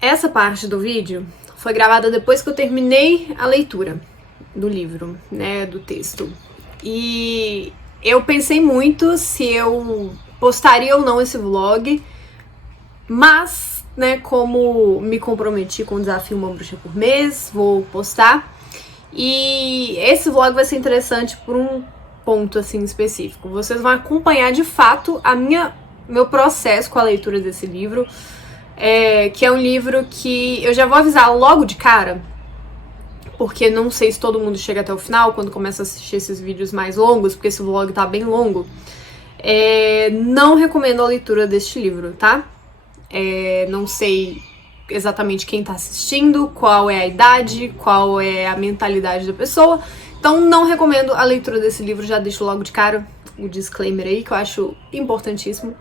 Essa parte do vídeo foi gravada depois que eu terminei a leitura do livro, né, do texto. E eu pensei muito se eu postaria ou não esse vlog, mas, né, como me comprometi com o desafio Uma Bruxa por Mês, vou postar. E esse vlog vai ser interessante por um ponto, assim, específico. Vocês vão acompanhar, de fato, meu processo com a leitura desse livro, que é um livro que eu já vou avisar logo de cara, porque não sei se todo mundo chega até o final quando começa a assistir esses vídeos mais longos, porque esse vlog tá bem longo. Não recomendo a leitura deste livro, tá? Não sei exatamente quem tá assistindo, qual é a idade, qual é a mentalidade da pessoa. Então não recomendo a leitura desse livro, já deixo logo de cara o disclaimer aí, que eu acho importantíssimo.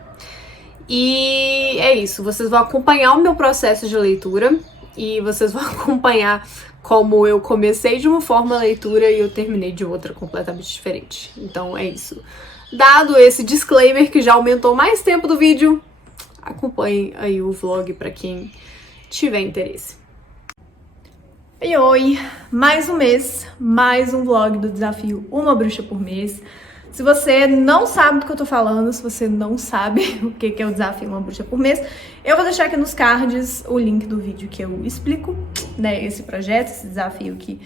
E é isso, vocês vão acompanhar o meu processo de leitura e vocês vão acompanhar como eu comecei de uma forma a leitura e eu terminei de outra completamente diferente. Então é isso. Dado esse disclaimer que já aumentou mais tempo do vídeo, acompanhem aí o vlog para quem tiver interesse. Oi, mais um mês, mais um vlog do desafio Uma Bruxa por Mês. Se você não sabe do que eu tô falando, se você não sabe o que é o desafio Uma Bruxa por Mês, eu vou deixar aqui nos cards o link do vídeo que eu explico, né, esse projeto, esse desafio que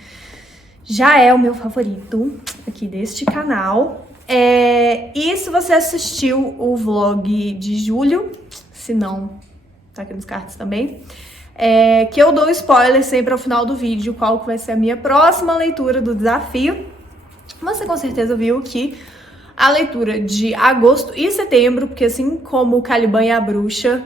já é o meu favorito aqui deste canal. E se você assistiu o vlog de julho, se não, tá aqui nos cards também, que eu dou spoiler sempre ao final do vídeo, qual que vai ser a minha próxima leitura do desafio. Você com certeza viu que a leitura de agosto e setembro, porque assim como o Caliban e a Bruxa,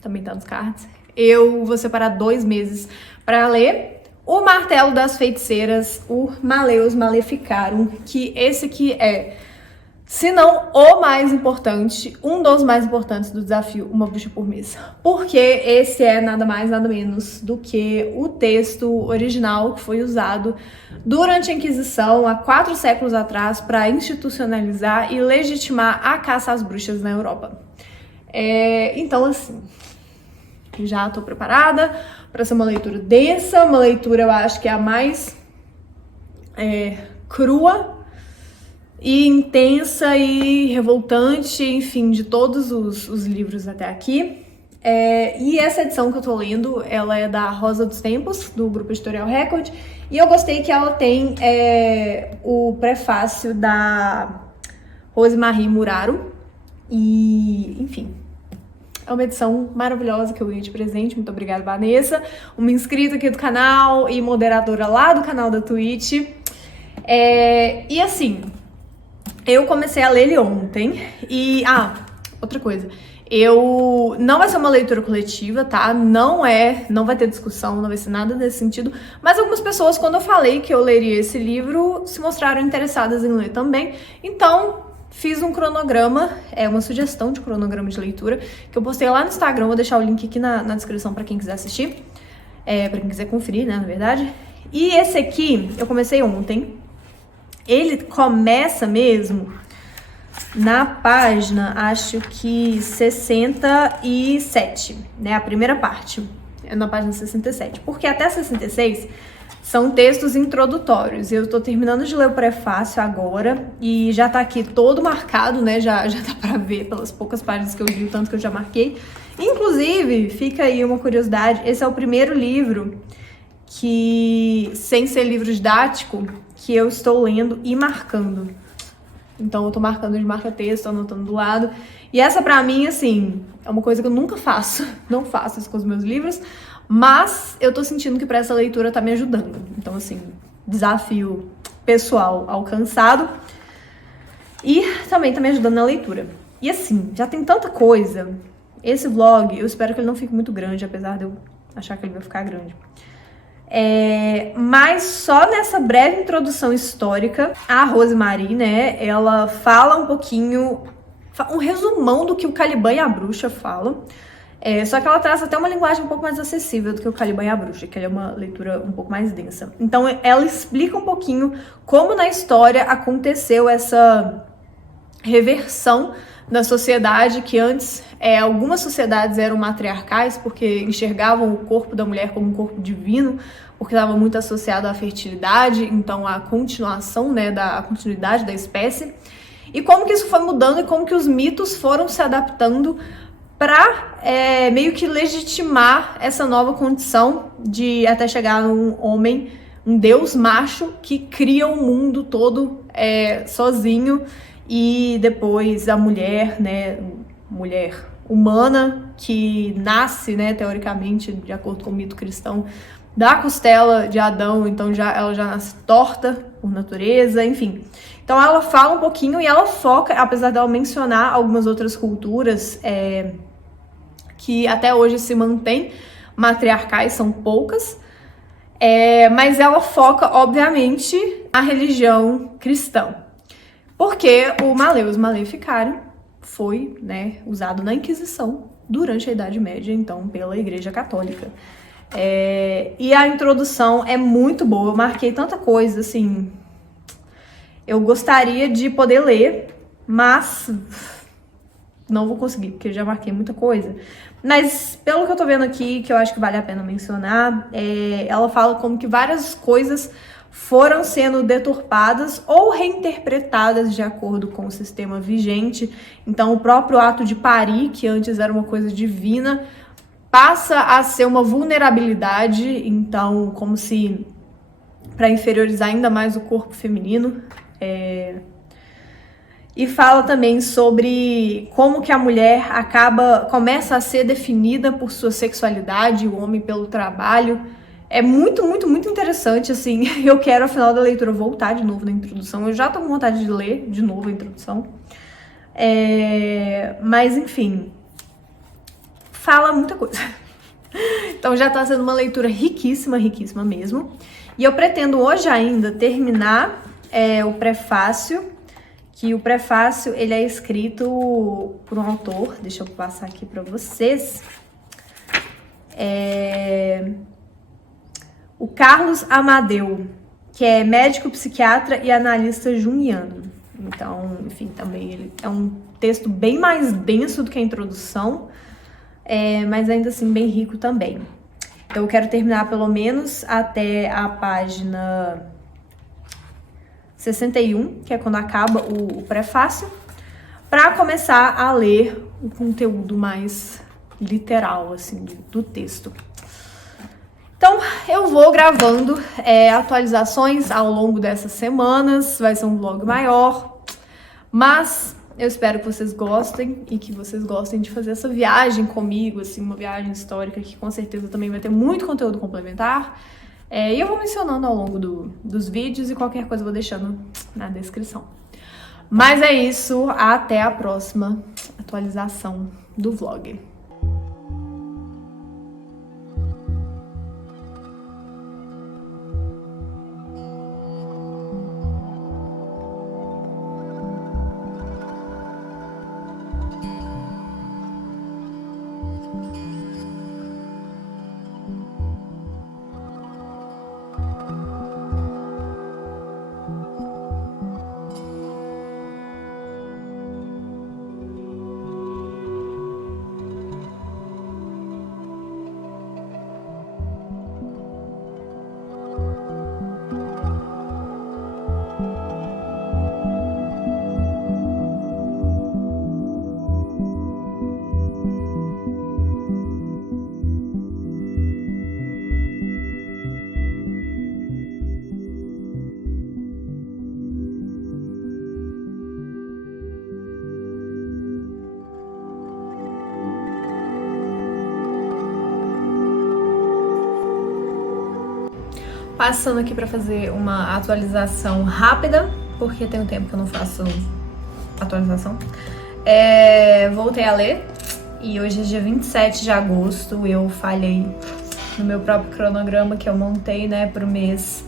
também tá nos cards, eu vou separar 2 meses para ler o Martelo das Feiticeiras, o Maleus Maleficarum, que esse aqui se não o mais importante, um dos mais importantes do desafio Uma Bruxa por Mês. Porque esse é nada mais, nada menos do que o texto original que foi usado durante a Inquisição, há 4 séculos atrás, para institucionalizar e legitimar a caça às bruxas na Europa. Então, assim, já tô preparada para ser uma leitura densa, uma leitura, eu acho que é a mais crua e intensa e revoltante, enfim, de todos os livros até aqui. E essa edição que eu tô lendo, ela é da Rosa dos Tempos, do Grupo Editorial Record, e eu gostei que ela tem o prefácio da Rosemarie Muraro, e, enfim, é uma edição maravilhosa que eu ganhei de presente. Muito obrigada, Vanessa, uma inscrita aqui do canal e moderadora lá do canal da Twitch. E assim, eu comecei a ler ele ontem e... outra coisa. Não vai ser uma leitura coletiva, tá? Não vai ter discussão, não vai ser nada desse sentido. Mas algumas pessoas, quando eu falei que eu leria esse livro, se mostraram interessadas em ler também. Então, fiz um cronograma, uma sugestão de cronograma de leitura, que eu postei lá no Instagram. Vou deixar o link aqui na descrição pra quem quiser assistir. Pra quem quiser conferir, né, na verdade. E esse aqui, eu comecei ontem. Ele começa mesmo na página, acho que 67, né? A primeira parte é na página 67, porque até 66 são textos introdutórios. Eu tô terminando de ler o prefácio agora e já tá aqui todo marcado, né? Já dá pra ver pelas poucas páginas que eu li, o tanto que eu já marquei. Inclusive, fica aí uma curiosidade, esse é o primeiro livro que, sem ser livro didático, que eu estou lendo e marcando. Então eu tô marcando de marca-texto, anotando do lado. E essa pra mim, assim, é uma coisa que eu nunca faço. Não faço isso com os meus livros. Mas eu tô sentindo que pra essa leitura tá me ajudando. Então, assim, desafio pessoal alcançado. E também tá me ajudando na leitura. E assim, já tem tanta coisa. Esse vlog, eu espero que ele não fique muito grande, apesar de eu achar que ele vai ficar grande. Mas só nessa breve introdução histórica, a Rosemarie, né, ela fala um pouquinho, um resumão do que o Caliban e a Bruxa falam, só que ela traz até uma linguagem um pouco mais acessível do que o Caliban e a Bruxa, que é uma leitura um pouco mais densa. Então ela explica um pouquinho como na história aconteceu essa reversão na sociedade, que antes algumas sociedades eram matriarcais porque enxergavam o corpo da mulher como um corpo divino, porque estava muito associado à fertilidade, então à continuação, né, a continuidade da espécie. E como que isso foi mudando e como que os mitos foram se adaptando para meio que legitimar essa nova condição de até chegar num homem, um deus macho que cria o mundo todo sozinho, e depois a mulher, né, mulher humana que nasce, né, teoricamente, de acordo com o mito cristão, da costela de Adão, então ela já nasce torta por natureza, enfim. Então ela fala um pouquinho e ela foca, apesar dela mencionar algumas outras culturas que até hoje se mantêm matriarcais, são poucas, mas ela foca, obviamente, na religião cristã. Porque o Maleus Maleficarum foi, né, usado na Inquisição durante a Idade Média, então, pela Igreja Católica. E a introdução é muito boa, eu marquei tanta coisa, assim, eu gostaria de poder ler, mas não vou conseguir, porque eu já marquei muita coisa. Mas, pelo que eu tô vendo aqui, que eu acho que vale a pena mencionar, ela fala como que várias coisas foram sendo deturpadas ou reinterpretadas de acordo com o sistema vigente. Então, o próprio ato de parir, que antes era uma coisa divina, passa a ser uma vulnerabilidade, então, como se para inferiorizar ainda mais o corpo feminino. E fala também sobre como que a mulher começa a ser definida por sua sexualidade, o homem pelo trabalho. É muito, muito, muito interessante, assim. Eu quero, ao final da leitura, voltar de novo na introdução. Eu já tô com vontade de ler de novo a introdução. Mas, enfim, fala muita coisa. Então já tá sendo uma leitura riquíssima, riquíssima mesmo. E eu pretendo hoje ainda terminar o prefácio, que o prefácio ele é escrito por um autor, deixa eu passar aqui para vocês, o Carlos Amadeu, que é médico, psiquiatra e analista junguiano. Então, enfim, também ele é um texto bem mais denso do que a introdução, mas ainda assim bem rico também. Então eu quero terminar pelo menos até a página 61, que é quando acaba o prefácio, para começar a ler o conteúdo mais literal, assim, do texto. Então, eu vou gravando atualizações ao longo dessas semanas, vai ser um vlog maior, mas eu espero que vocês gostem e que vocês gostem de fazer essa viagem comigo, assim, uma viagem histórica que com certeza também vai ter muito conteúdo complementar. E eu vou mencionando ao longo dos vídeos e qualquer coisa eu vou deixando na descrição. Mas é isso, até a próxima atualização do vlog. Passando aqui para fazer uma atualização rápida, porque tem um tempo que eu não faço atualização. Voltei a ler e hoje é dia 27 de agosto. Eu falhei no meu próprio cronograma que eu montei, né, pro mês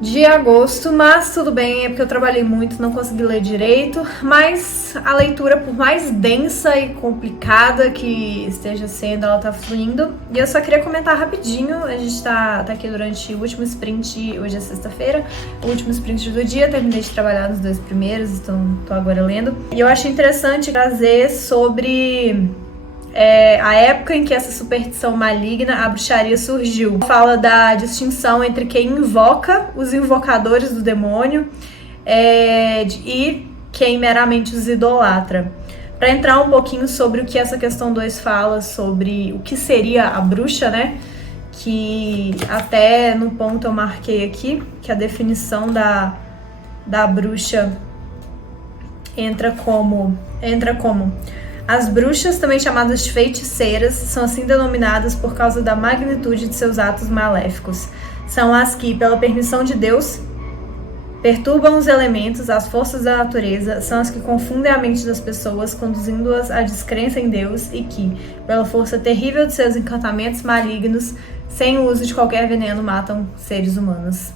de agosto, mas tudo bem, é porque eu trabalhei muito, não consegui ler direito, mas a leitura, por mais densa e complicada que esteja sendo, ela tá fluindo. E eu só queria comentar rapidinho, a gente tá aqui durante o último sprint, hoje é sexta-feira, o último sprint do dia, terminei de trabalhar nos 2 primeiros, então tô agora lendo. E eu achei interessante trazer sobre a época em que essa superstição maligna, a bruxaria, surgiu. Fala da distinção entre quem invoca, os invocadores do demônio, e quem meramente os idolatra. Para entrar um pouquinho sobre o que essa questão 2 fala, sobre o que seria a bruxa, né? Que até no ponto eu marquei aqui, que a definição da bruxa entra como as bruxas, também chamadas de feiticeiras, são assim denominadas por causa da magnitude de seus atos maléficos. São as que, pela permissão de Deus, perturbam os elementos, as forças da natureza, são as que confundem a mente das pessoas, conduzindo-as à descrença em Deus e que, pela força terrível de seus encantamentos malignos, sem o uso de qualquer veneno, matam seres humanos.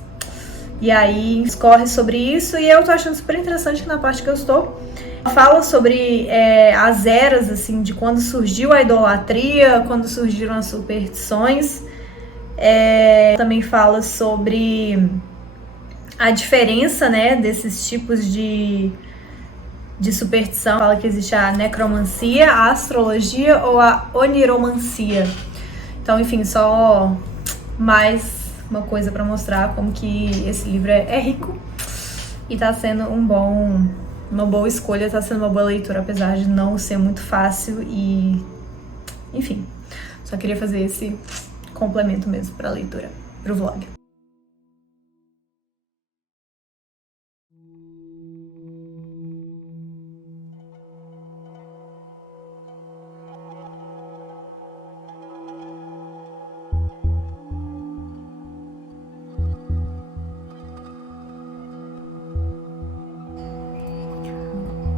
E aí escorre sobre isso, e eu tô achando super interessante que na parte que eu estou fala sobre as eras, assim, de quando surgiu a idolatria, quando surgiram as superstições. Também fala sobre a diferença, né, desses tipos de superstição. Fala que existe a necromancia, a astrologia ou a oniromancia. Então, enfim, só mais uma coisa para mostrar como que esse livro é rico e tá sendo uma boa escolha, tá sendo uma boa leitura, apesar de não ser muito fácil e, enfim, só queria fazer esse complemento mesmo para a leitura, para o vlog.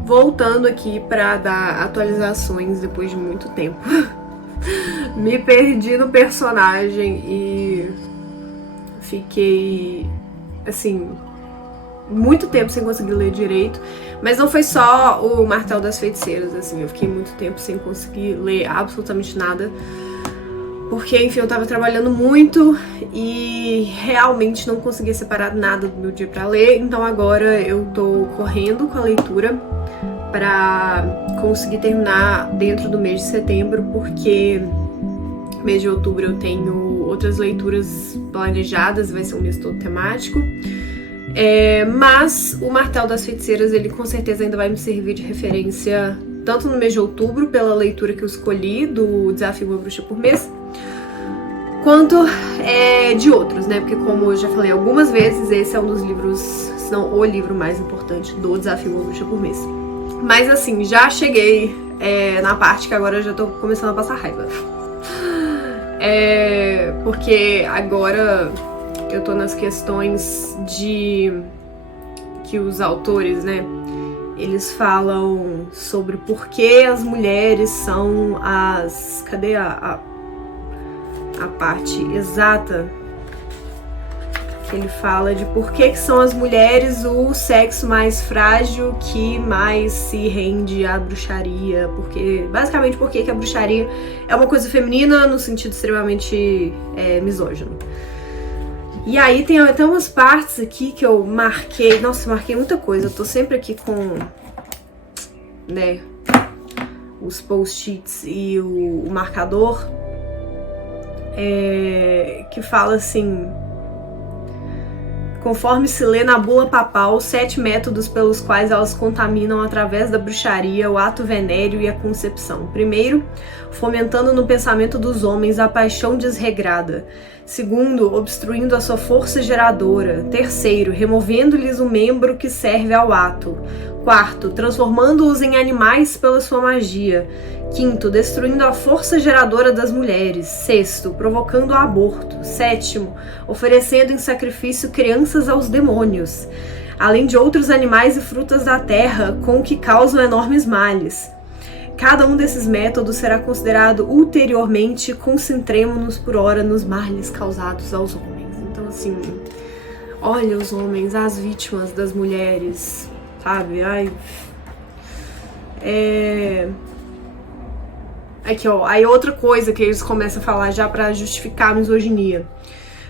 Voltando aqui para dar atualizações depois de muito tempo. Me perdi no personagem e fiquei, assim, muito tempo sem conseguir ler direito. Mas não foi só o Martelo das Feiticeiras, assim, eu fiquei muito tempo sem conseguir ler absolutamente nada. Porque, enfim, eu tava trabalhando muito e realmente não conseguia separar nada do meu dia pra ler. Então agora eu tô correndo com a leitura pra conseguir terminar dentro do mês de setembro, porque mês de outubro eu tenho outras leituras planejadas, vai ser um mês todo temático. Mas o Martelo das Feiticeiras, ele com certeza ainda vai me servir de referência tanto no mês de outubro, pela leitura que eu escolhi do Desafio Uma Bruxa por Mês, quanto de outros, né? Porque, como eu já falei algumas vezes, esse é um dos livros, se não o livro mais importante do Desafio Uma Bruxa por Mês. Mas, assim, já cheguei na parte que agora eu já tô começando a passar raiva. Porque agora eu tô nas questões de que os autores, né, eles falam sobre por que as mulheres são as... Cadê a parte exata? Ele fala de por que são as mulheres o sexo mais frágil que mais se rende à bruxaria, porque basicamente por que a bruxaria é uma coisa feminina no sentido extremamente misógino. E aí tem até umas partes aqui que eu marquei, nossa, eu marquei muita coisa, eu tô sempre aqui com, né, os post-its e o marcador, que fala assim: conforme se lê na bula papal, 7 métodos pelos quais elas contaminam através da bruxaria o ato venéreo e a concepção. Primeiro, fomentando no pensamento dos homens a paixão desregrada. Segundo, obstruindo a sua força geradora. Terceiro, removendo-lhes o membro que serve ao ato. Quarto, transformando-os em animais pela sua magia. Quinto, destruindo a força geradora das mulheres. Sexto, provocando o aborto. Sétimo, oferecendo em sacrifício crianças aos demônios, além de outros animais e frutas da terra com que causam enormes males. Cada um desses métodos será considerado ulteriormente concentremo-nos por hora nos males causados aos homens. Então, assim, olha os homens, as vítimas das mulheres, sabe? Ai, Aqui, ó, aí outra coisa que eles começam a falar já pra justificar a misoginia.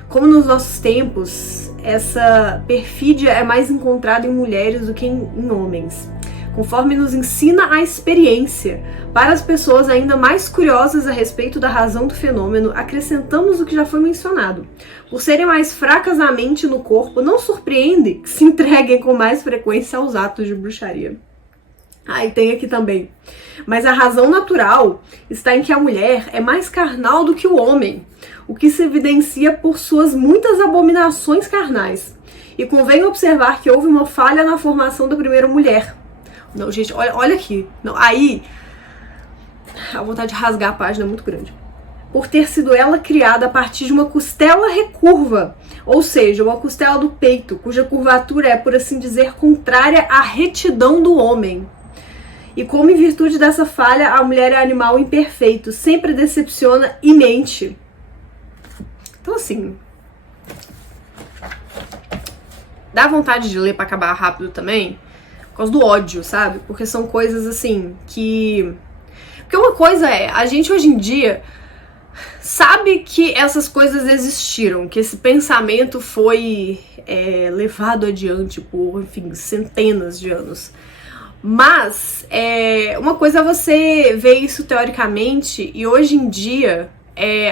Como nos nossos tempos, essa perfídia é mais encontrada em mulheres do que em homens. Conforme nos ensina a experiência, para as pessoas ainda mais curiosas a respeito da razão do fenômeno, acrescentamos o que já foi mencionado. Por serem mais fracas na mente e no corpo, não surpreende que se entreguem com mais frequência aos atos de bruxaria. E tem aqui também. Mas a razão natural está em que a mulher é mais carnal do que o homem, o que se evidencia por suas muitas abominações carnais. E convém observar que houve uma falha na formação da primeira mulher. Não, gente, olha aqui. Não, aí, a vontade de rasgar a página é muito grande. Por ter sido ela criada a partir de uma costela recurva, ou seja, uma costela do peito, cuja curvatura é, por assim dizer, contrária à retidão do homem. E como em virtude dessa falha, a mulher é animal imperfeito, sempre decepciona e mente. Então, assim, dá vontade de ler pra acabar rápido também, por causa do ódio, sabe? Porque são coisas, assim, que... Porque uma coisa é, a gente hoje em dia sabe que essas coisas existiram, que esse pensamento foi levado adiante por, enfim, centenas de anos. Mas, uma coisa é você ver isso teoricamente, e hoje em dia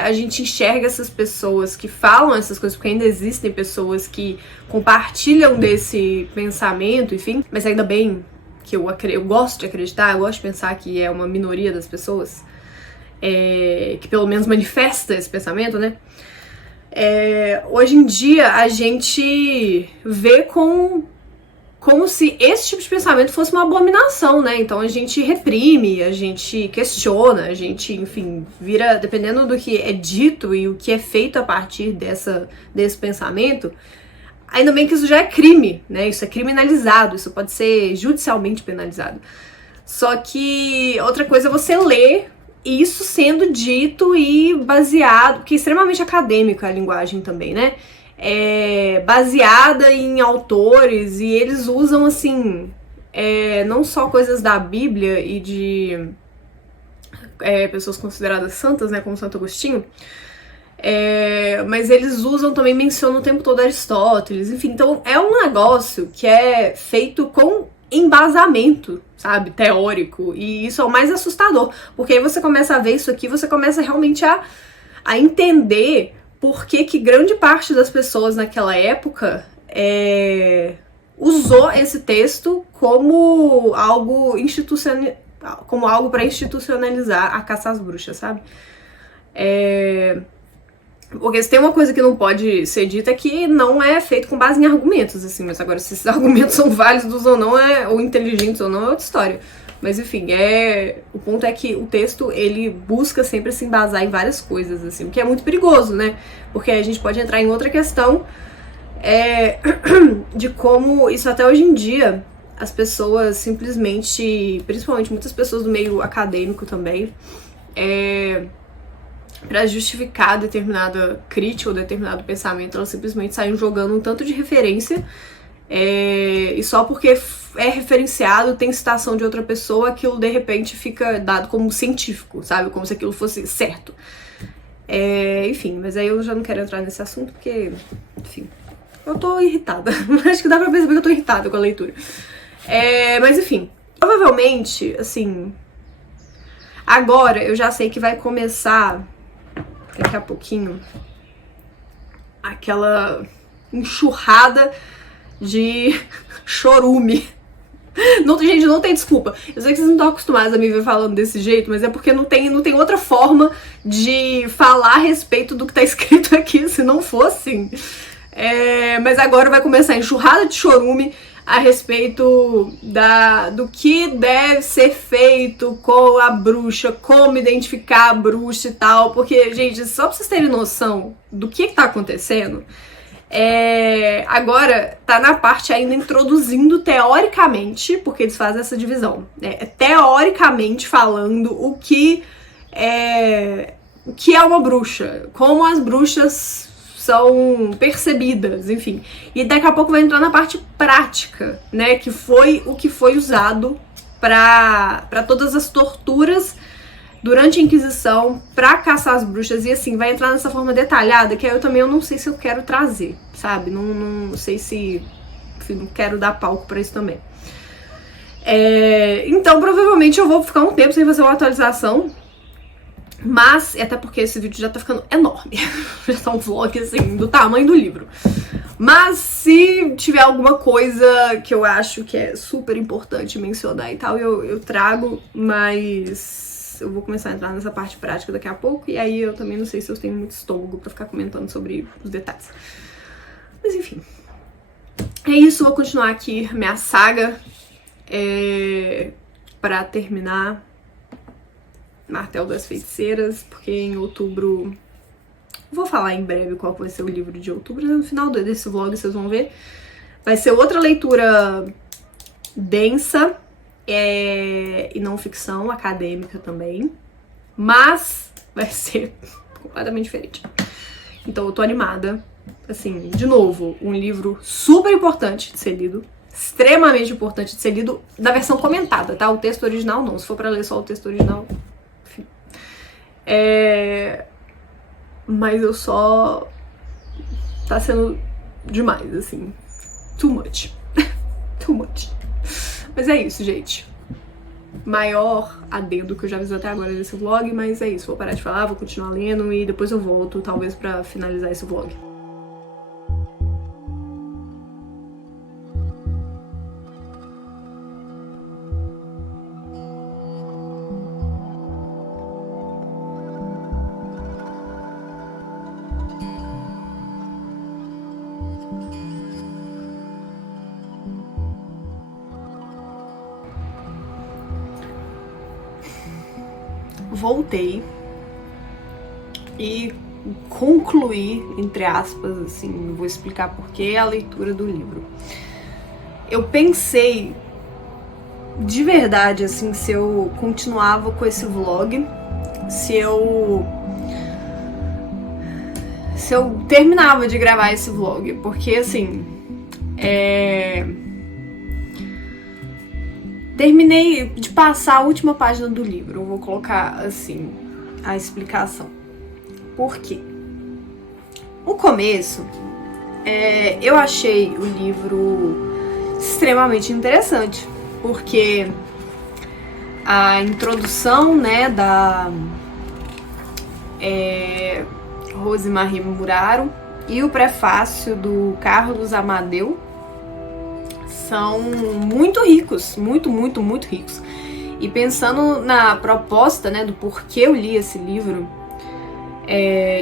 a gente enxerga essas pessoas que falam essas coisas, porque ainda existem pessoas que compartilham desse pensamento, enfim, mas ainda bem que eu gosto de acreditar, eu gosto de pensar que é uma minoria das pessoas que pelo menos manifesta esse pensamento, né? Hoje em dia a gente vê como se esse tipo de pensamento fosse uma abominação, né? Então a gente reprime, a gente questiona, a gente, enfim, vira, dependendo do que é dito e o que é feito a partir desse pensamento, ainda bem que isso já é crime, né? Isso é criminalizado, isso pode ser judicialmente penalizado. Só que outra coisa é você ler isso sendo dito e baseado, porque é extremamente acadêmica a linguagem também, né? Baseada em autores, e eles usam, assim, não só coisas da Bíblia e de pessoas consideradas santas, né, como Santo Agostinho, mas eles usam também, mencionam o tempo todo Aristóteles, enfim, então é um negócio que é feito com embasamento, sabe, teórico, e isso é o mais assustador, porque aí você começa a ver isso aqui, você começa realmente a entender por que grande parte das pessoas naquela época usou esse texto como algo para institucionalizar a caça às bruxas, sabe? Porque se tem uma coisa que não pode ser dita é que não é feito com base em argumentos, assim, mas agora se esses argumentos são válidos ou não, ou inteligentes ou não, é outra história. Mas enfim, o ponto é que o texto, ele busca sempre se embasar em várias coisas, assim, o que é muito perigoso, né? Porque a gente pode entrar em outra questão de como isso até hoje em dia, as pessoas simplesmente, principalmente muitas pessoas do meio acadêmico também, para justificar determinada crítica ou determinado pensamento, elas simplesmente saem jogando um tanto de referência, e só porque é referenciado, tem citação de outra pessoa, aquilo de repente fica dado como científico, sabe? Como se aquilo fosse certo. Enfim, mas aí eu já não quero entrar nesse assunto porque, enfim, eu tô irritada. Acho que dá pra perceber que eu tô irritada com a leitura. Mas enfim, provavelmente, assim, agora eu já sei que vai começar daqui a pouquinho aquela enxurrada de chorume. Não, gente, não tem desculpa. Eu sei que vocês não estão acostumados a me ver falando desse jeito, mas é porque não tem outra forma de falar a respeito do que tá escrito aqui, se não fosse. Mas agora vai começar a enxurrada de chorume a respeito do que deve ser feito com a bruxa, como identificar a bruxa e tal, porque, gente, só pra vocês terem noção do que tá acontecendo, agora tá na parte ainda introduzindo teoricamente, porque eles fazem essa divisão, teoricamente falando o que é uma bruxa, como as bruxas são percebidas, enfim. E daqui a pouco vai entrar na parte prática, né, que foi o que foi usado pra todas as torturas durante a Inquisição, pra caçar as bruxas, e assim, vai entrar nessa forma detalhada, que aí eu não sei se eu quero trazer, sabe? Não sei se... Enfim, não quero dar palco pra isso também. Então, provavelmente eu vou ficar um tempo sem fazer uma atualização, mas, até porque esse vídeo já tá ficando enorme, já tá um vlog, assim, do tamanho do livro. Mas se tiver alguma coisa que eu acho que é super importante mencionar e tal, eu trago, mas eu vou começar a entrar nessa parte prática daqui a pouco, e aí eu também não sei se eu tenho muito estômago pra ficar comentando sobre os detalhes. Mas enfim, é isso, vou continuar aqui minha saga pra terminar Martelo das Feiticeiras, porque em outubro... Vou falar em breve qual vai ser o livro de outubro, no final desse vlog vocês vão ver. Vai ser outra leitura densa, e não ficção, acadêmica também, mas vai ser completamente diferente. Então eu tô animada. Assim, de novo, um livro super importante de ser lido, extremamente importante de ser lido, da versão comentada, tá? O texto original não, se for pra ler só o texto original, enfim. Mas eu só... Tá sendo demais, assim. Too much. Too much. Mas é isso, gente. Maior adendo que eu já fiz até agora nesse vlog, mas é isso. Vou parar de falar, vou continuar lendo e depois eu volto, talvez, pra finalizar esse vlog. Voltei e concluí, entre aspas, assim, vou explicar por que a leitura do livro. Eu pensei de verdade, assim, se eu continuava com esse vlog, se eu terminava de gravar esse vlog, porque assim, terminei de passar a última página do livro, eu vou colocar assim a explicação. Por quê? O começo, eu achei o livro extremamente interessante, porque a introdução, né, da Rosemarie Muraro e o prefácio do Carlos Amadeu são muito ricos, muito ricos. E pensando na proposta, né, do porquê eu li esse livro,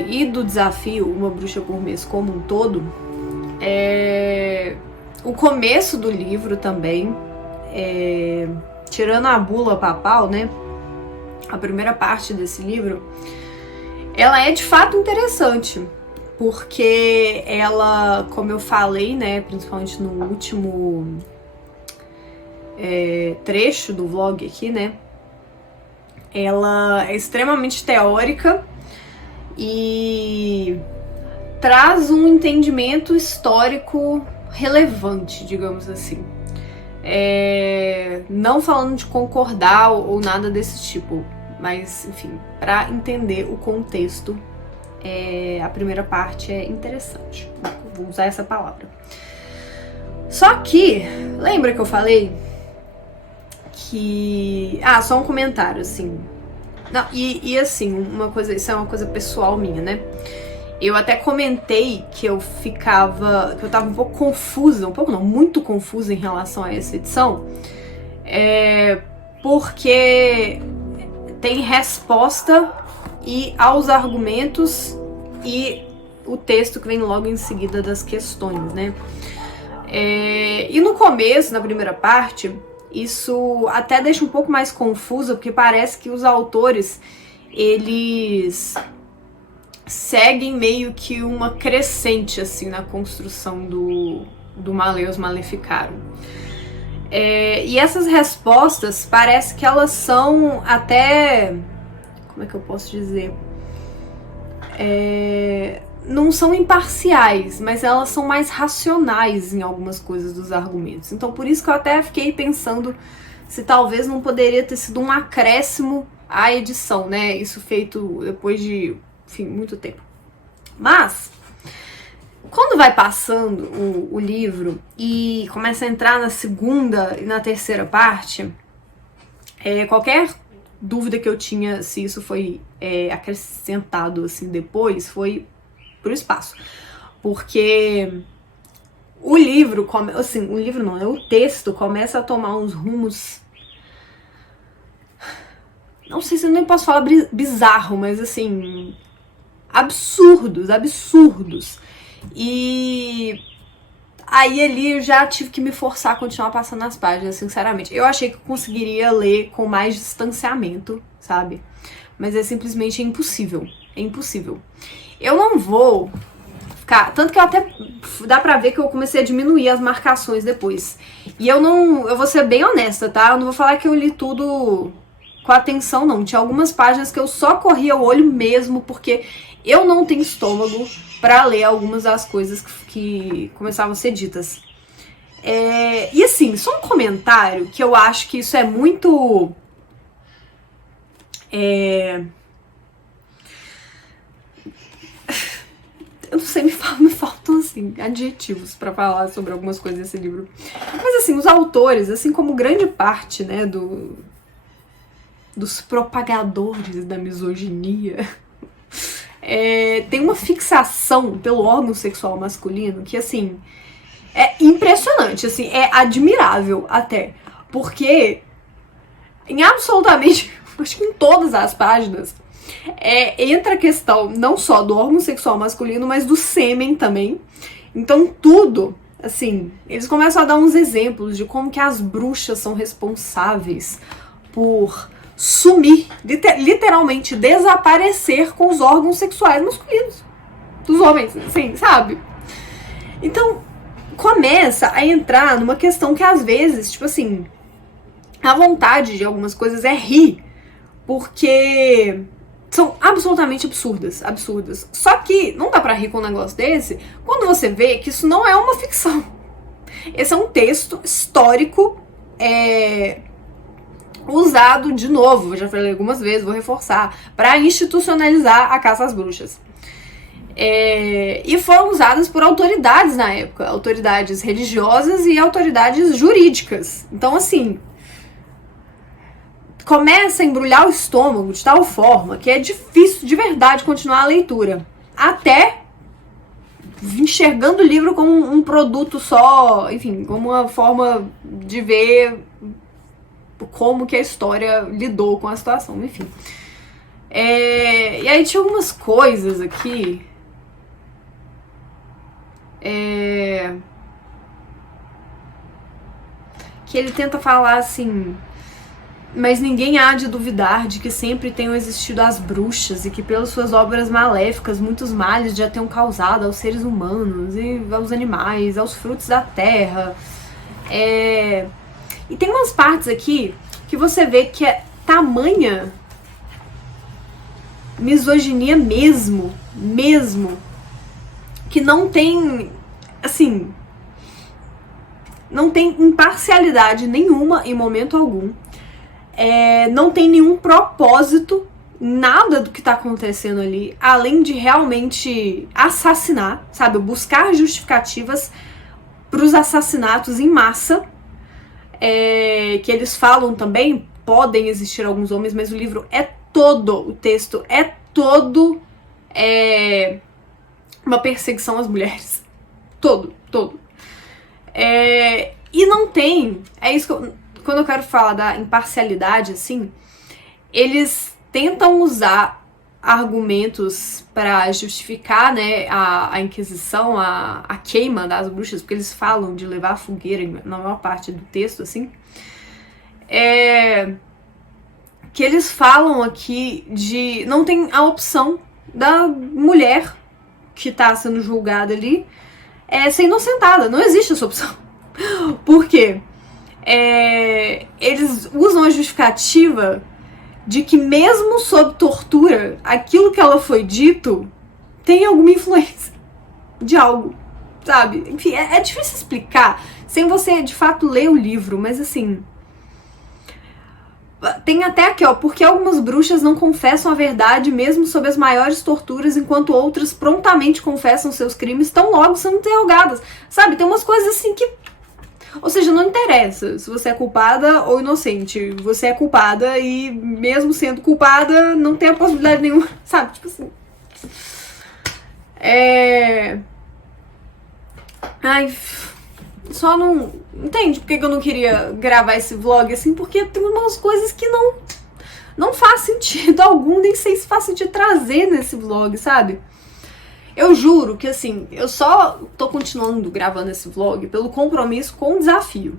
e do desafio Uma Bruxa por Mês como um todo, o começo do livro também, tirando a bula papal, né, a primeira parte desse livro, ela é de fato interessante, porque ela, como eu falei, né, principalmente no último trecho do vlog aqui, né, ela é extremamente teórica e traz um entendimento histórico relevante, digamos assim. Não falando de concordar ou nada desse tipo, mas, enfim, para entender o contexto, a primeira parte é interessante. Vou usar essa palavra. Só que, lembra que eu falei que... só um comentário, assim. Não, e assim, uma coisa, isso é uma coisa pessoal minha, né? Eu até comentei que eu tava um pouco confusa, um pouco não, muito confusa em relação a essa edição, porque tem resposta e aos argumentos e o texto que vem logo em seguida das questões, né? E no começo, na primeira parte, isso até deixa um pouco mais confuso, porque parece que os autores, eles seguem meio que uma crescente, assim, na construção do Maleus Maleficarum. E essas respostas, parece que elas são até... Como é que eu posso dizer? Não são imparciais, mas elas são mais racionais em algumas coisas dos argumentos. Então, por isso que eu até fiquei pensando se talvez não poderia ter sido um acréscimo à edição, né? Isso feito depois de, enfim, muito tempo. Mas, quando vai passando o livro e começa a entrar na segunda e na terceira parte, qualquer dúvida que eu tinha se isso foi acrescentado assim depois foi pro espaço. Porque o livro, assim, o livro não, o texto começa a tomar uns rumos, não sei se eu nem posso falar bizarro, mas assim, absurdos. E aí ali eu já tive que me forçar a continuar passando as páginas, sinceramente. Eu achei que eu conseguiria ler com mais distanciamento, sabe? Mas é simplesmente impossível. É impossível. Eu não vou ficar... Tanto que eu até... Dá pra ver que eu comecei a diminuir as marcações depois. E eu vou ser bem honesta, tá? Eu não vou falar que eu li tudo com atenção, não. Tinha algumas páginas que eu só corria o olho mesmo, porque eu não tenho estômago pra ler algumas das coisas que começavam a ser ditas. E assim, só um comentário que eu acho que isso é muito... Eu não sei, me faltam assim, adjetivos pra falar sobre algumas coisas desse livro. Mas assim, os autores, assim como grande parte, né, dos propagadores da misoginia... tem uma fixação pelo órgão sexual masculino que, assim, é impressionante, assim, é admirável até, porque em absolutamente, acho que em todas as páginas, entra a questão não só do órgão sexual masculino, mas do sêmen também. Então tudo, assim, eles começam a dar uns exemplos de como que as bruxas são responsáveis por sumir, literalmente desaparecer com os órgãos sexuais masculinos dos homens, assim, sabe? Então, começa a entrar numa questão que às vezes, tipo assim, a vontade de algumas coisas é rir, porque são absolutamente absurdas. Só que não dá pra rir com um negócio desse quando você vê que isso não é uma ficção. Esse é um texto histórico, usado de novo, já falei algumas vezes, vou reforçar, para institucionalizar a caça às bruxas. E foram usadas por autoridades na época, autoridades religiosas e autoridades jurídicas. Então, assim, começa a embrulhar o estômago de tal forma que é difícil de verdade continuar a leitura. Até enxergando o livro como um produto só, enfim, como uma forma de ver como que a história lidou com a situação, enfim. E aí tinha algumas coisas aqui que ele tenta falar assim: mas ninguém há de duvidar de que sempre tenham existido as bruxas e que pelas suas obras maléficas muitos males já tenham causado aos seres humanos e aos animais, aos frutos da terra. E tem umas partes aqui que você vê que é tamanha misoginia mesmo, que não tem, assim, não tem imparcialidade nenhuma em momento algum. Não tem nenhum propósito, nada do que tá acontecendo ali, além de realmente assassinar, sabe? Buscar justificativas pros assassinatos em massa. Que eles falam também, podem existir alguns homens, mas o livro o texto é todo uma perseguição às mulheres. Todo. E não tem, isso que quando eu quero falar da imparcialidade, assim, eles tentam usar argumentos para justificar, né, a Inquisição, a queima das bruxas, porque eles falam de levar a fogueira na maior parte do texto, assim. Que eles falam aqui de... Não tem a opção da mulher que tá sendo julgada ali ser inocentada. Não existe essa opção. Por quê? Eles usam a justificativa de que mesmo sob tortura, aquilo que ela foi dito tem alguma influência de algo, sabe? Enfim, é difícil explicar sem você, de fato, ler o livro, mas assim... Tem até aqui, ó, porque algumas bruxas não confessam a verdade mesmo sob as maiores torturas, enquanto outras prontamente confessam seus crimes tão logo são interrogadas. Sabe, tem umas coisas assim que... Ou seja, não interessa se você é culpada ou inocente. Você é culpada e mesmo sendo culpada, não tem a possibilidade nenhuma, sabe? Tipo assim... Ai... Só não... Entende por que eu não queria gravar esse vlog assim? Porque tem umas coisas que não faz sentido algum, nem sei se faz sentido trazer nesse vlog, sabe? Eu juro que, assim, eu só tô continuando gravando esse vlog pelo compromisso com o desafio.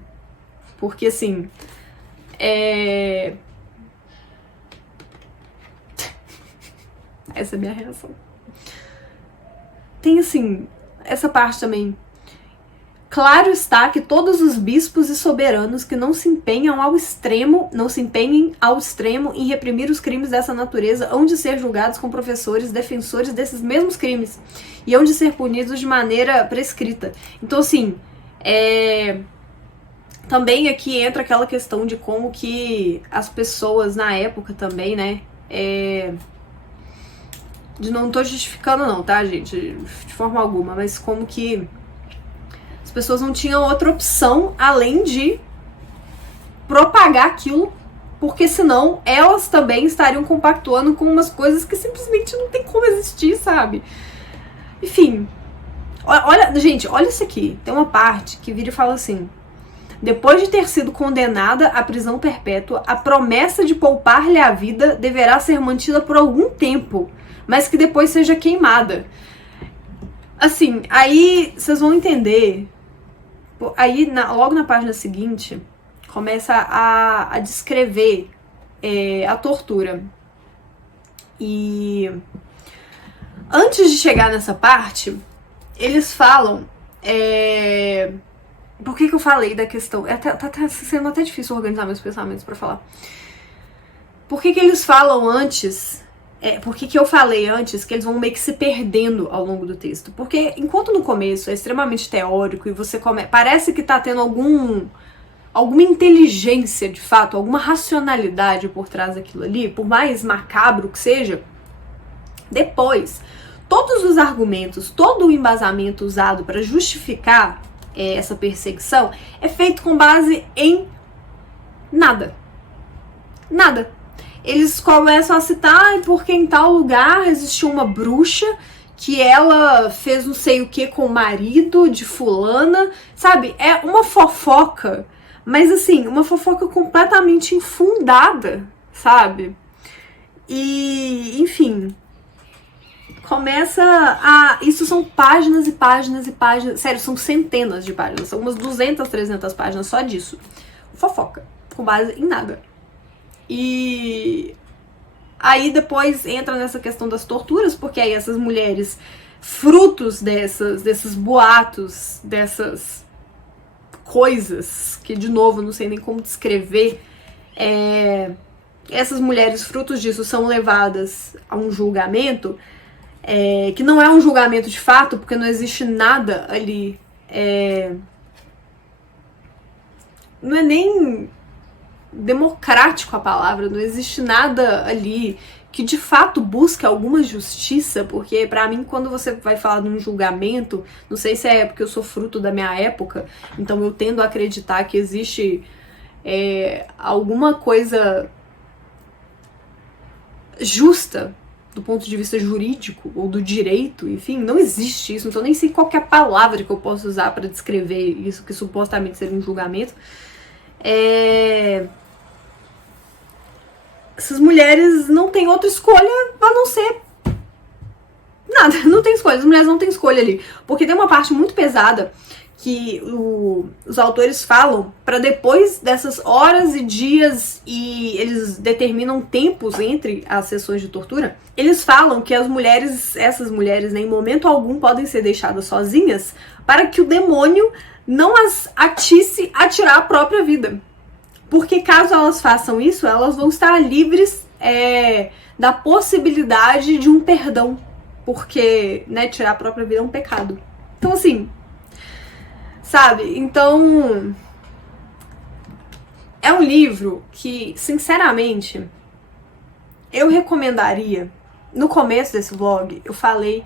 Porque, assim, essa é a minha reação. Tem, assim, essa parte também. Claro está que todos os bispos e soberanos que não se empenhem ao extremo em reprimir os crimes dessa natureza hão de ser julgados com professores defensores desses mesmos crimes e hão de ser punidos de maneira prescrita. Então, assim, também aqui entra aquela questão de como que as pessoas na época também, né, não tô justificando não, tá, gente, de forma alguma, mas como que as pessoas não tinham outra opção além de propagar aquilo, porque senão elas também estariam compactuando com umas coisas que simplesmente não tem como existir, sabe? Enfim, olha, gente, olha isso aqui. Tem uma parte que vira e fala assim: depois de ter sido condenada à prisão perpétua, a promessa de poupar-lhe a vida deverá ser mantida por algum tempo, mas que depois seja queimada. Assim, aí vocês vão entender. Aí, logo na página seguinte, começa a descrever a tortura. E antes de chegar nessa parte, eles falam... Por que eu falei da questão? Tá sendo até difícil organizar meus pensamentos pra falar. Por que eles falam antes... Por que eu falei antes que eles vão meio que se perdendo ao longo do texto? Porque enquanto no começo é extremamente teórico e você parece que tá tendo alguma inteligência de fato, alguma racionalidade por trás daquilo ali, por mais macabro que seja, depois, todos os argumentos, todo o embasamento usado para justificar essa perseguição é feito com base em nada. Nada. Eles começam a citar porque em tal lugar existia uma bruxa que ela fez não sei o que com o marido de fulana, sabe? É uma fofoca, mas assim, uma fofoca completamente infundada, sabe? E, enfim, começa a... Isso são páginas e páginas e páginas, sério, são centenas de páginas, são umas 200, 300 páginas só disso. Fofoca, com base em nada. E aí depois entra nessa questão das torturas, porque aí essas mulheres, frutos desses boatos, dessas coisas, que de novo não sei nem como descrever, essas mulheres, frutos disso, são levadas a um julgamento, que não é um julgamento de fato, porque não existe nada ali, não é nem... democrático a palavra, não existe nada ali que de fato busque alguma justiça, porque pra mim quando você vai falar de um julgamento, não sei se é porque eu sou fruto da minha época, então eu tendo a acreditar que existe alguma coisa justa do ponto de vista jurídico ou do direito, enfim, não existe isso, então nem sei qual que é a palavra que eu posso usar pra descrever isso que supostamente seria um julgamento. Essas mulheres não têm outra escolha a não ser nada, não tem escolha, as mulheres não têm escolha ali, porque tem uma parte muito pesada que os autores falam para depois dessas horas e dias, e eles determinam tempos entre as sessões de tortura, eles falam que essas mulheres, né, em momento algum podem ser deixadas sozinhas para que o demônio não as atisse a tirar a própria vida. Porque caso elas façam isso, elas vão estar livres da possibilidade de um perdão. Porque, né, tirar a própria vida é um pecado. Então, assim, sabe? Então, É um livro que, sinceramente, eu recomendaria. No começo desse vlog, eu falei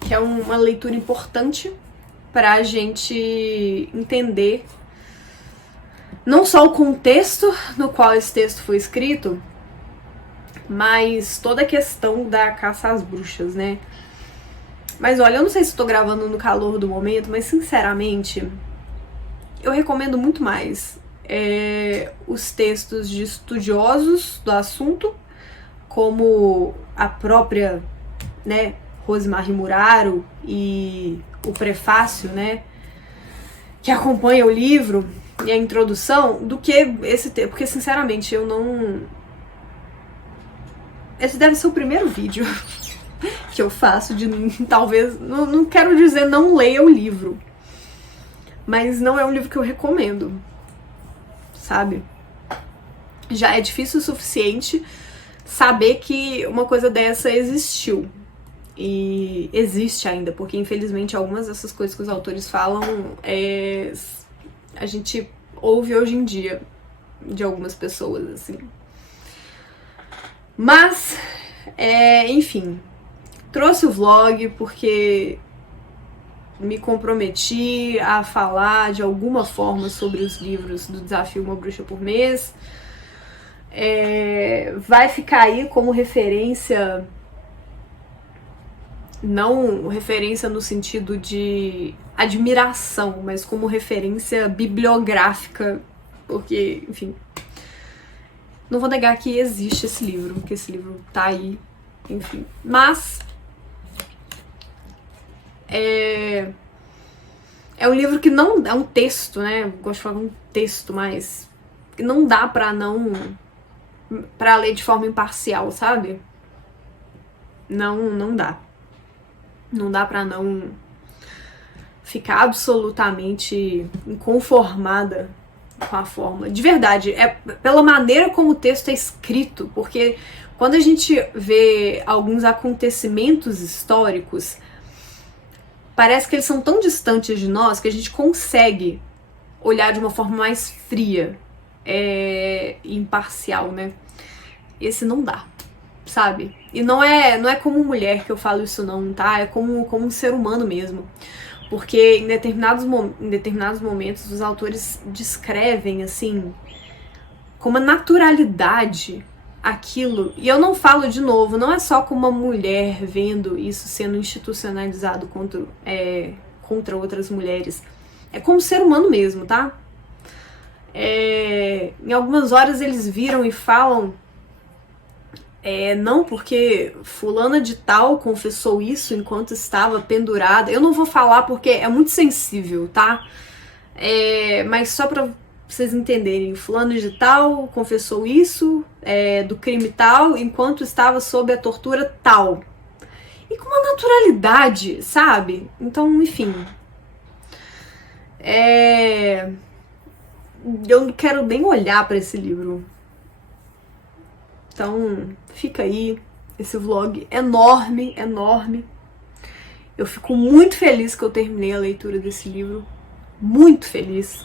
que é uma leitura importante pra gente entender não só o contexto no qual esse texto foi escrito, mas toda a questão da caça às bruxas, né? Mas olha, eu não sei se estou gravando no calor do momento, mas sinceramente, eu recomendo muito mais os textos de estudiosos do assunto, como a própria, né, Rosemary Muraro e o prefácio, né, que acompanha o livro e a introdução, do que esse texto, porque sinceramente eu não... Esse deve ser o primeiro vídeo que eu faço de, talvez, não quero dizer não leia o livro, mas não é um livro que eu recomendo, sabe? Já é difícil o suficiente saber que uma coisa dessa existiu. E existe ainda, porque infelizmente algumas dessas coisas que os autores falam a gente ouve hoje em dia de algumas pessoas, assim. Mas, enfim, trouxe o vlog porque me comprometi a falar de alguma forma sobre os livros do Desafio Uma Bruxa por Mês. Vai ficar aí como referência, não referência no sentido de admiração, mas como referência bibliográfica, porque, enfim, não vou negar que existe esse livro, que esse livro tá aí, enfim, mas é um livro que não é um texto, né? Eu gosto de falar um texto, mas que não dá pra ler de forma imparcial, sabe? Não dá. Não dá pra não ficar absolutamente inconformada com a forma. De verdade, é pela maneira como o texto é escrito, porque quando a gente vê alguns acontecimentos históricos, parece que eles são tão distantes de nós que a gente consegue olhar de uma forma mais fria e imparcial, né? Esse não dá, sabe? E não é como mulher que eu falo isso não, tá? É como um ser humano mesmo. Porque em determinados momentos os autores descrevem, assim, com uma naturalidade aquilo. E eu não falo, de novo, não é só como uma mulher vendo isso sendo institucionalizado contra outras mulheres. É como ser humano mesmo, tá? Em algumas horas eles viram e falam... não, porque fulana de tal confessou isso enquanto estava pendurada. Eu não vou falar porque é muito sensível, tá? Mas só pra vocês entenderem, fulano de tal confessou isso, do crime tal, enquanto estava sob a tortura tal. E com uma naturalidade, sabe? Então, enfim. Eu não quero nem olhar pra esse livro. Então, fica aí, esse vlog enorme, enorme. Eu fico muito feliz que eu terminei a leitura desse livro. Muito feliz.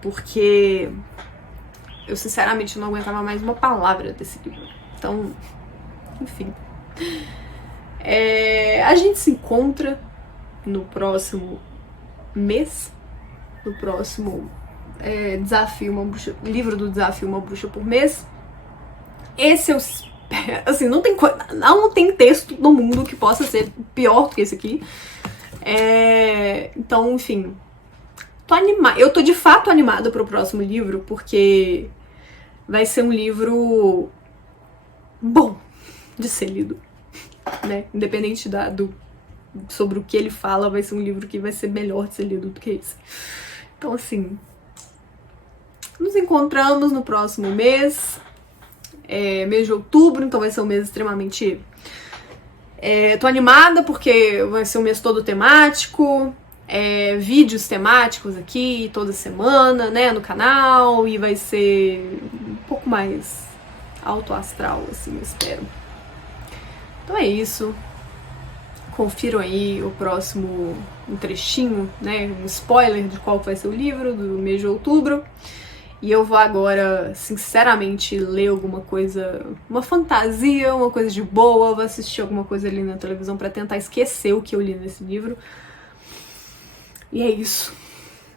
Porque eu, sinceramente, não aguentava mais uma palavra desse livro. Então, enfim. A gente se encontra no próximo mês. No próximo livro do Desafio Uma Bruxa por Mês. Esse eu... Assim, não tem texto no mundo que possa ser pior do que esse aqui. Então, enfim... Tô animada. Eu tô de fato animada pro próximo livro, porque vai ser um livro bom de ser lido, né? Independente sobre o que ele fala, vai ser um livro que vai ser melhor de ser lido do que esse. Então, assim... Nos encontramos no próximo mês. Mês de outubro, então vai ser um mês extremamente... tô animada porque vai ser um mês todo temático, vídeos temáticos aqui toda semana, né, no canal, e vai ser um pouco mais alto astral, assim, eu espero. Então é isso. Confiram aí o próximo, um trechinho, né, um spoiler de qual vai ser o livro do mês de outubro. E eu vou agora, sinceramente, ler alguma coisa, uma fantasia, uma coisa de boa, vou assistir alguma coisa ali na televisão pra tentar esquecer o que eu li nesse livro. E é isso.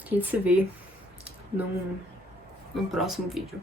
A gente se vê num próximo vídeo.